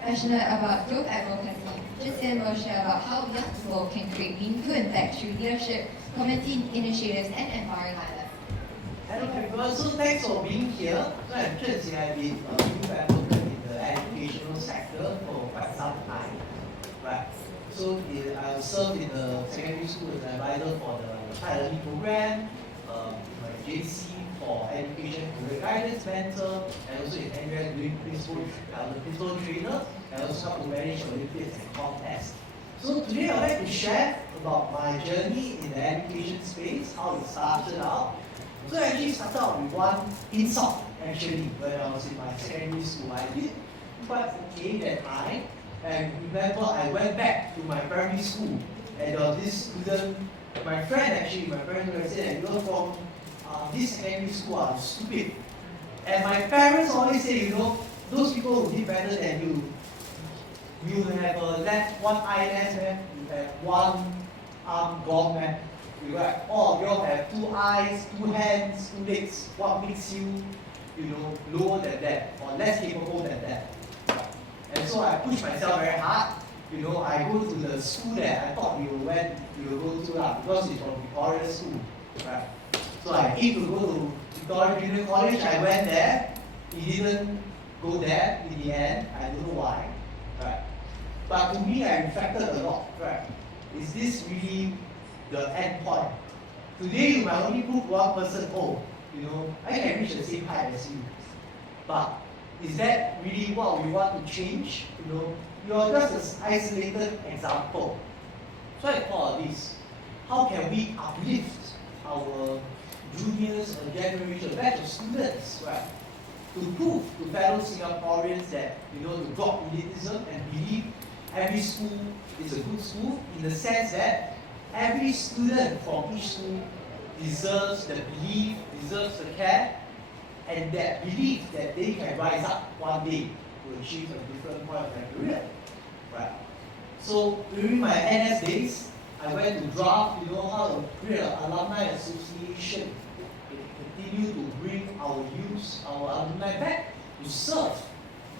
Passionate about group advocacy. Justin will share about how young people can create meaningful impact through leadership, community initiatives, and empowering others. Hello everyone, so thanks for being here. So I'm Justin, I've been a youth advocate in the educational sector for quite some time. Right. So I served in the secondary school as an advisor for the child learning program, my JC for education career guidance mentor, and also in NUS doing the principal trainer, and also how to manage Olympiads and contests. So today I'd like to share about my journey in the education space, how it started out. So I actually started out with one insult actually when I was in my secondary school. I did quite okay that time. And remember, I went back to my primary school, and there was this student, my parents said that you're from this secondary school are stupid. And my parents always say, those people who did better than you have a left one eye less, man. You have one arm gone, man. All of you all have two eyes, two hands, two legs. What makes you, lower than that or less capable than that? And so I pushed myself very hard. I go to the school that I thought you will go to because it's from Victoria School. Right? So I came to go to Victoria Junior College. I went there. He didn't go there in the end. I don't know why. Right? But to me, I reflected a lot. Right? Is this really the end point? Today, you might only prove one person, I can reach the same height as you. But is that really what we want to change? You're just an isolated example. So I thought of this. How can we uplift our juniors or generation, batch of students, right? To prove to fellow Singaporeans that, to drop elitism and believe every school is a good school in the sense that every student from each school deserves the belief, deserves the care, and that belief that they can rise up one day to achieve a different point of their career. Right? So during my NS days, I went to draft, how to create an alumni association to continue to bring our youth, our alumni back to serve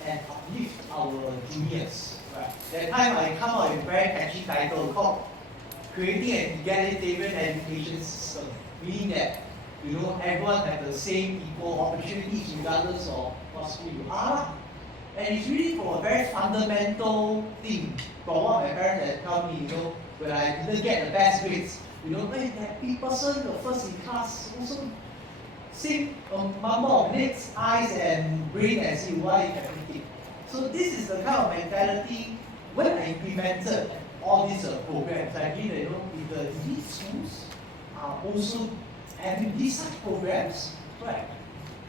and uplift our juniors. Right? That time I come out with a very catchy title called Creating an Egalitarian Education System, meaning that everyone have the same equal opportunities regardless of what school you are. And it's really from a very fundamental thing. From what my parents had told me, when I didn't get the best grades, hey, that person, the first in class, also same number of legs, eyes, and brain as you, why you can make it. So this is the kind of mentality when I implemented all these programs. I mean, if the elite schools are also having these such programs, right?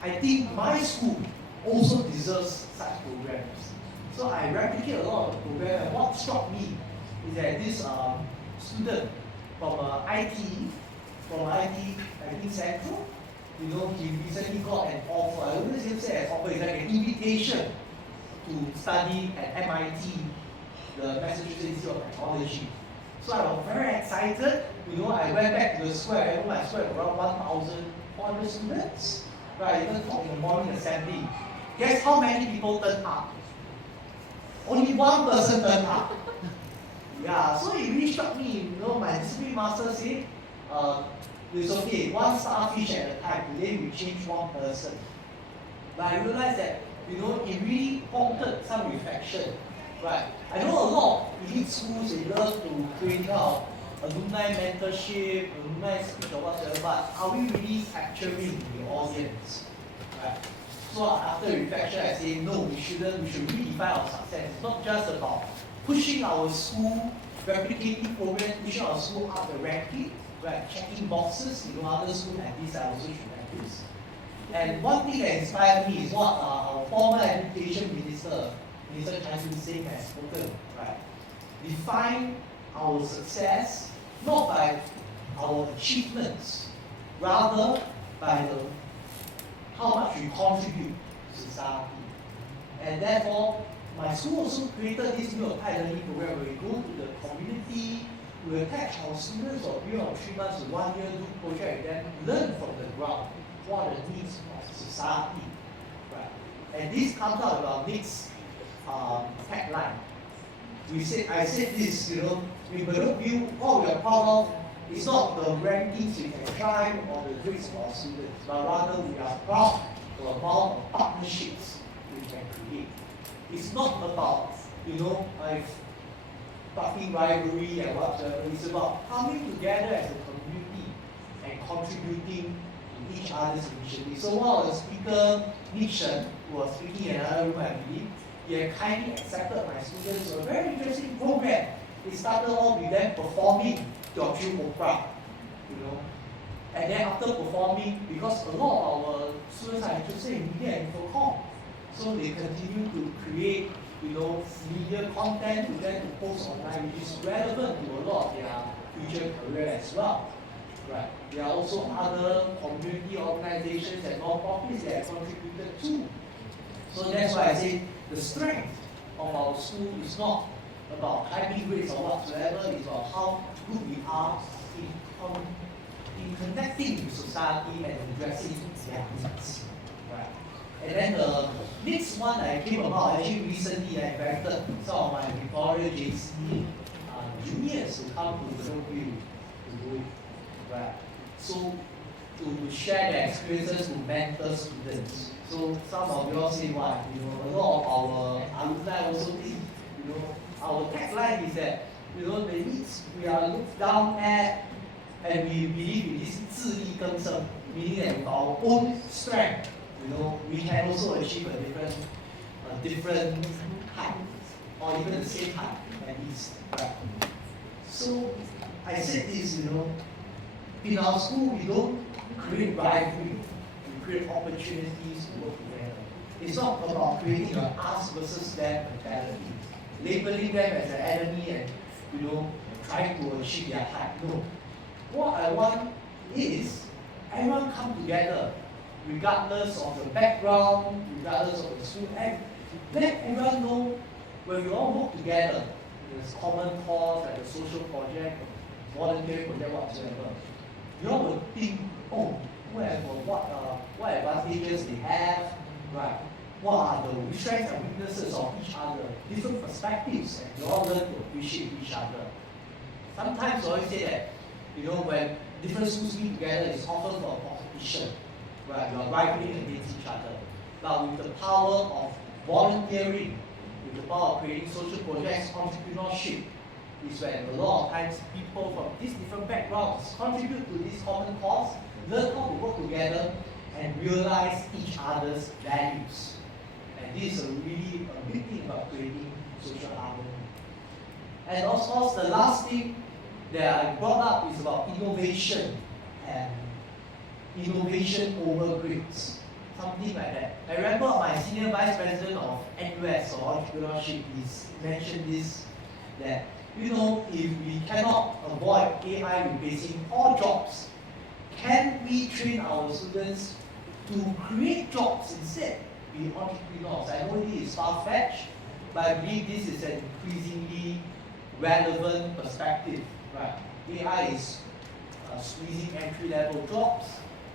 I think my school also deserves such programs. So I replicate a lot of the programs, and what struck me is that this student from IT Central, he recently got an offer. I wouldn't say an offer, it's like an invitation to study at MIT, the Massachusetts Institute of Technology. So I was very excited. I went back to the square. I remember my square had around 1,400 students. Right, even taught in the morning assembly. Guess how many people turned up? Only one person turned up. Yeah, so it really struck me. My discipline master said, it's okay, one starfish at a time. Today we change one person. But I realized that, it really prompted some reflection. Right. I know a lot of elite schools, they love to create alumni mentorship, alumni speech or whatever, but are we really capturing the audience? Right. So after reflection, I say no, we should redefine our success. It's not just about pushing our school, replicating programs, pushing our school up the ranking, right? Checking boxes, other schools have this, I also should have this. And one thing that inspired me is what our former education minister Chan Singh has spoken, right? Define our success not by our achievements, rather by how much we contribute to society. And therefore, my school also created this new applied learning program where we go to the community, we attach our students for a period of 3 months to 1 year, do project, and then learn from the ground what are the needs of And this comes out of our next tagline. I said this, we Bedok View, what we are proud of is not the rankings we can climb or the grades of our students, but rather we are proud of the amount of partnerships we can create. It's not about, like fucking rivalry and whatsoever. It's about coming together as a community and contributing to each other's initiatives. So one of the speaker, Nick Shen, who was speaking in another room, I believe, he had kindly accepted my students to a very interesting program. It started off with them performing Teochew opera, and then after performing, because a lot of our students are interested in media and infocom, so they continue to create, media content to them to post online, which is relevant to a lot of their future career as well. Right. There are also other community organizations and non-profits that have contributed too. So that's why I say the strength of our school is not about climbing grades or whatsoever, it's about how good we are in connecting with society and addressing their needs. Right. And then the next one I came about, actually recently I invited some of my Victoria JC juniors to come to the Hillview to do it. Right. So to share their experiences to mentor students. So some of you all say what, a lot of our alumni also think, our tagline is that, the needs we are looked down at, and we believe in this 自力更生, meaning that with our own strength, we can also achieve a different height, or even the same height at least. Right? So I said this, in our school we don't create rivalry, we create opportunities to work together. It's not about creating an us versus them mentality, labeling them as an enemy and trying to achieve their height. No. What I want is everyone come together, regardless of the background, regardless of the school, and let everyone know when we all work together, there's common cause like the social project, volunteer project, whatsoever. You all will think, what advantages they have, right? What are the strengths and weaknesses of each other, different perspectives, and you all learn to appreciate each other. Sometimes I always say that, when different schools meet together, it's often for a competition, right? You are rivaling against each other. But with the power of volunteering, with the power of creating social projects, entrepreneurship, is when a lot of times people from these different backgrounds contribute to this common cause, learn how to work together, and realize each other's values. And this is really a big thing about creating social harmony. And of course, the last thing that I brought up is about innovation and innovation over grades. Something like that. I remember my senior vice president of NUS or entrepreneurship mentioned this, that if we cannot avoid AI replacing all jobs, can we train our students to create jobs instead, be entrepreneurs? I know this is far-fetched, but I believe this is an increasingly relevant perspective. Right? AI is squeezing entry-level jobs,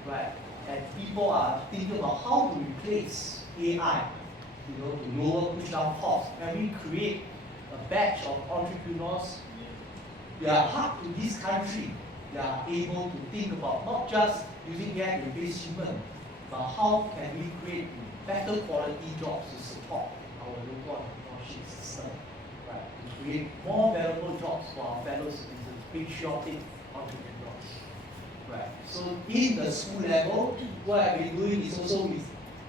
right? And people are thinking about how to replace AI, to lower push-down costs. Can we create a batch of entrepreneurs? They are hard to this country. They are able to think about not just using AI to replace human, but how can we create better quality jobs to support our local entrepreneurship system, right? To create more valuable jobs for our fellow citizens, patriotic entrepreneurs, right? So in the school level, what I've been doing is also with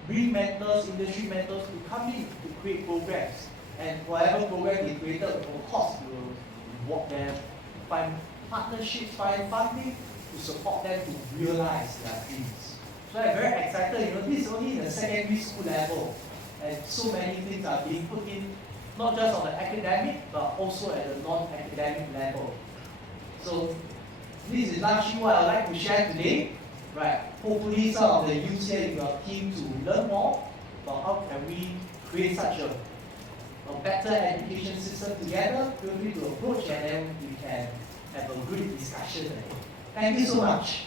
bring mentors, industry mentors to come in to create programs. And whatever program they created, of course, we will reward them, find partnerships, find funding to support them to realize their dreams. So I'm very excited, this is only in the secondary school level, and so many things are being put in, not just on the academic, but also at the non-academic level. So this is largely what I'd like to share today, right? Hopefully some of the youth here in your team to learn more about how can we create such a better education system together. Feel free to approach and then we can have a great discussion. Thank you so much.